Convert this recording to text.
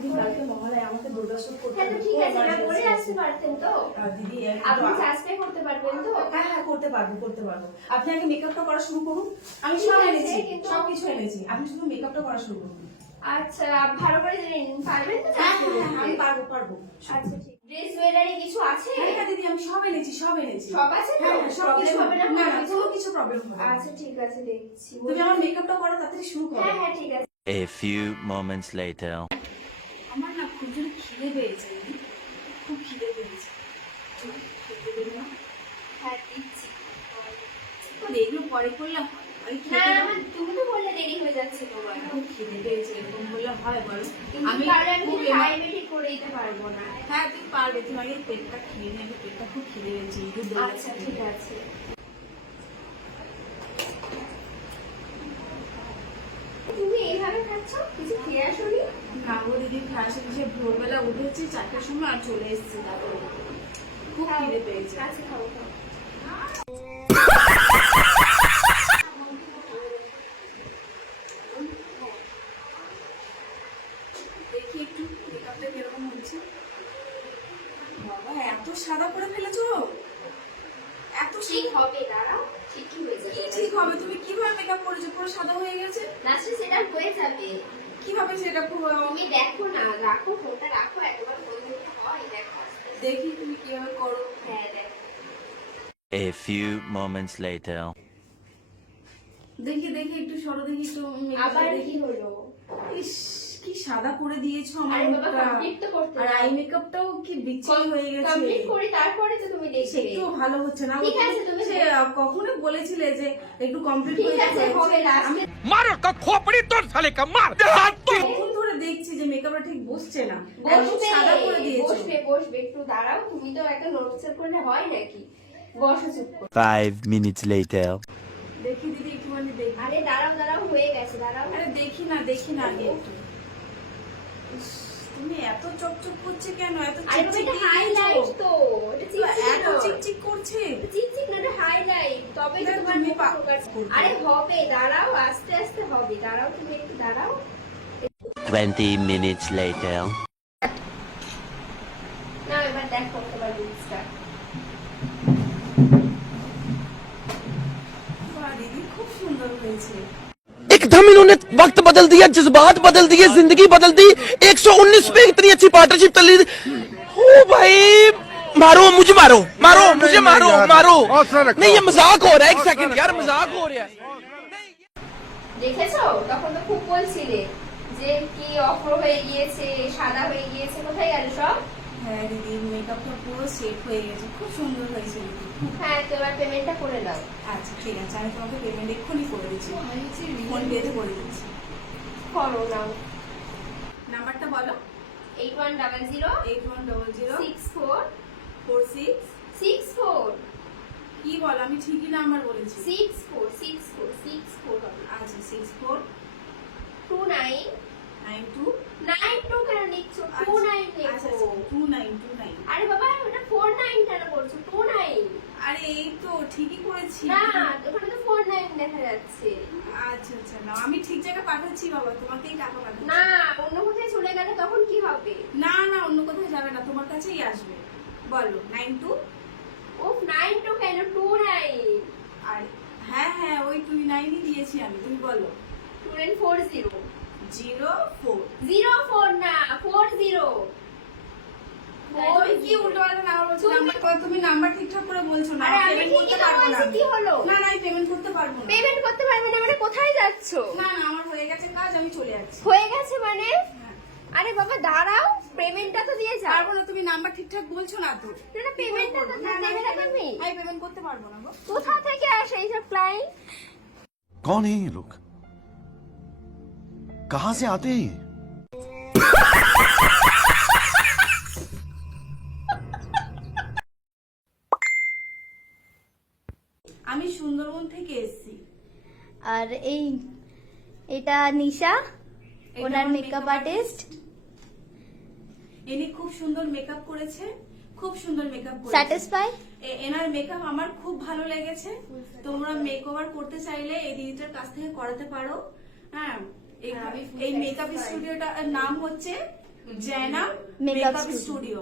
দিদি কালকে মহালয়া আমাকে দুর্গাসুর করতে হ্যাঁ তো ঠিক আছে, না করে আসতে পারতেন তো দিদি। আপনি চাষটাই করতে পারবেন তো? হ্যাঁ হ্যাঁ করতে পারবো। আপনি আগে মেকআপটা করা শুরু করুন, আমি সব এনেছি, সবকিছু এনেছি, আপনি শুধু মেকআপটা করা শুরু করুন। আচ্ছা ভালো করে পারবেন তো? হ্যাঁ হ্যাঁ আমি পারবো। আচ্ছা ঠিক। ড্রেস জুয়েলারি কিছু আছে? হ্যাঁ দিদি আমি সব এনেছি। সব আছে তো? হ্যাঁ সব কিছু হবে না? না না কোনো কিছু প্রবলেম হবে না। আচ্ছা ঠিক আছে দেখছি। তুমি আমার মেকআপটা করা তাড়াতাড়ি শুরু করো। হ্যাঁ হ্যাঁ ঠিক আছে। A few moments later. আমার না খুব জোরে খিদে পেয়েছে, খুব খিদে পেয়েছে। খেতে দেবে না? হ্যাঁ দিচ্ছি। তো এগুলো পরে করলে হয়? না তুমি তো বললে দেরি হয়ে যাচ্ছে তোমার। খুব খিদে পেয়েছে, এরকম করলে হয় বলো? আমি তাহলে আমি টাইমে ঠিক করে দিতে পারবো না। হ্যাঁ তুমি পারবে, তুমি আগে পেটটা খেয়ে নেবে, পেটটা খুব খিদে পেয়েছে। আচ্ছা ঠিক আছে। তুমি এইভাবে খাচ্ছ, কিছু খেয়ে আসোনি? না গো দিদি, খাসি সে ভোরবেলা উঠেছি 4টার সময় আর চলে এসেছি, তারপরে খুব খিদে পেয়েছে। আচ্ছা খাও খাও। দেখি একটু মেকআপটা কিরকম হচ্ছে। বাবা এত সাদা করে ফেলেছো, এত ঠিক হবে, দাঁড়াও ঠিকই হয়ে যাবে। কি ঠিক হবে? তুমি কিভাবে মেকআপ করেছো, পুরো সাদা হয়ে গেছে? নাচলে সেটা হয়ে যাবে। কিভাবে সেটা তুমি দেখো না, রাখো ফোনটা রাখো, একবার ফোন ধরতে হয়, দেখো। দেখি তুমি কিভাবে করো। হ্যাঁ দেখো। A few moments later. দেখি একটু সরো, দেখি একটু আবার দেখি। কি হলো? ইস কি সাদা করে দিয়েছো আমার আরে বাবা মুখটা। কমপ্লিট তো করতে আর দাও। আই মেকআপটাও কি বিচ্ছিরি হয়ে গেছে। কমপ্লিট করে তারপরে তো তুমি দেখবে। একটু ভালো হচ্ছে না। ঠিক আছে, তুমি সে কখনো বলেছিলে যে একটু কমপ্লিট ঠিক হয়ে আছে যাবে। হবে লাস্টে। मारो का खोपड़ी तोड़ साले का मार हाथ तोड़। কখন ধরে দেখছি যে মেকআপটা ঠিক বসছে না, একদম বসবে সাদা করে দিয়েছো। বসবে একটু দাঁড়াও, তুমি তো একটা নড়চড় করলে হয় নাকি? বসো চুপ করে। 5 minutes later. দেখি দিদি একটুখানি দেখি। আরে দাঁড়াও হয়ে গেছে, দাঁড়াও। আরে দেখি না আগে একটু। ইস, তুমি এত চকচক করছে কেন? এত আরে চিকচিক এটা দিয়ে হাইলাইট দিয়েছো। তো, এটা চিকচিক এত না। চিকচিক করছে। চিকচিক না, এটা হাইলাইট। তবে না, তোমার তুমি মুখ ফোকাস করবে। আরে হবে, দাঁড়াও আস্তে আস্তে হবে। দাঁড়াও তুমি একটু দাঁড়াও। 20 minutes later. না এবার দেখো তোমার লিপসটা। বাহ দিদি খুব সুন্দর হয়েছে। एकदम इन्होंने वक्त बदल दिया, जज्बात बदल दिए, जिंदगी बदल दी। 119 पे इतनी अच्छी पार्टनरशिप चल रही। ओ भाई मारो मुझे, मारो मुझे, मारो नहीं ये मजाक हो रहा है। एक सेकंड यार, मजाक हो रहा है। দেখেছো তখন তো খুব বলছিলে যে কি অফর হয়ে গিয়েছে, সাদা হয়ে গিয়েছে, কোথায় গেল সব? হ্যাঁ দিদি মেকআপটা পুরো সেট হয়ে গেছে, খুব সুন্দর হয়েছে দিদি। হ্যাঁ তো এবার পেমেন্টটা করে দাও। আচ্ছা ঠিক আছে, আমি তোমাকে পেমেন্ট এক্ষুনি করে দিচ্ছি, ফোন পেতে করে দিচ্ছি। করো নাও। নাম্বারটা বলো। 8100 8100 64 46 64 কি বলো? আমি ঠিকই নাম্বার বলেছি। 64 হবে। আচ্ছা 64 29 92 92 কেন লিখছো? 29 আচ্ছা লেখো। 2929। আরে বাবা ওটা 49 কেন করছো? 29 আরে এই তো ঠিকই করেছি। না ওখানে তো 49 দেখা যাচ্ছে। আচ্ছা না আমি ঠিক জায়গায় পাঠাচ্ছি বাবা, তোমাকেই টাকা পাঠাচ্ছি। না অন্য কোথায় চলে গেলে তখন কি হবে? না অন্য কোথাও যাবে না, তোমার কাছেই আসবে। বলো 92। ও 92 কেন? 29 আর হ্যাঁ ওই 29ই দিয়েছি আমি, তুমি বলো। 240 04 04 না 40 ওই কি উল্টোপাল্টা নাম্বার বলছো? তুমি নাম্বার ঠিকঠাক করে বলছো না। আরে আমি পেমেন্ট করতে ঠিকই তো পারবো না। বলছি, কি হলো? না আমি পেমেন্ট করতে পারবো না। পেমেন্ট করতে পারবে না মানে কোথায় যাচ্ছো? না আমার হয়ে গেছে কাজ, আমি চলে যাচ্ছি। হয়ে গেছে মানে? হ্যাঁ। আরে বাবা দাঁড়াও, পেমেন্টটা তো দিয়ে যাও। পারবো না, তুমি নাম্বার ঠিকঠাক বলছো না তো। না পেমেন্টটা তো না, দেবে না তুমি। আমি পেমেন্ট করতে পারবো না গো। কোথা থেকে আসে এইসব ক্লায়েন্ট? कौन है ये लोग? कहां से आते हैं ये? আমি সুন্দরবন থেকে এসেছি। আর এটা নিশা, এটা ওনার আমার মেকআপ makeup আর্টিস্ট। ইনি খুব সুন্দর মেকআপ করেছে, খুব সুন্দর মেকআপ করেছে। স্যাটিসফাই? এনার মেকআপ আমার খুব ভালো লেগেছে। তোমরা মেকওভার করতে চাইলে এই দিদিটার কাছ থেকে করাতে পারো। হ্যাঁ এই মেকআপ স্টুডিওটার নাম হচ্ছে জয়না Makeup মেকআপ স্টুডিও।